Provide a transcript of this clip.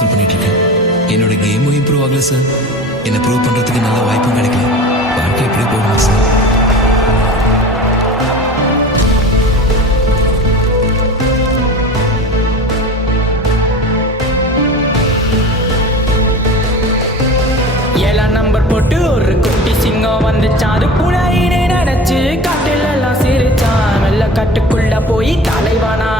வசூல் பண்ணிட்டு இருக்கேன். என்னோட கேமும் இம்ப்ரூவ் ஆகல சார். என்னை ப்ரூவ் பண்றதுக்கு நல்ல வாய்ப்பும் கிடைக்கல. வாழ்க்கை இப்படியே போகணும் சார். ஏழாம் நம்பர் போட்டு ஒரு குட்டி சிங்கம் வந்துச்சான். அது புனையினை நினைச்சு காட்டில் எல்லாம் சிரிச்சான். வெள்ள காட்டுக்குள்ள போய் தலைவானா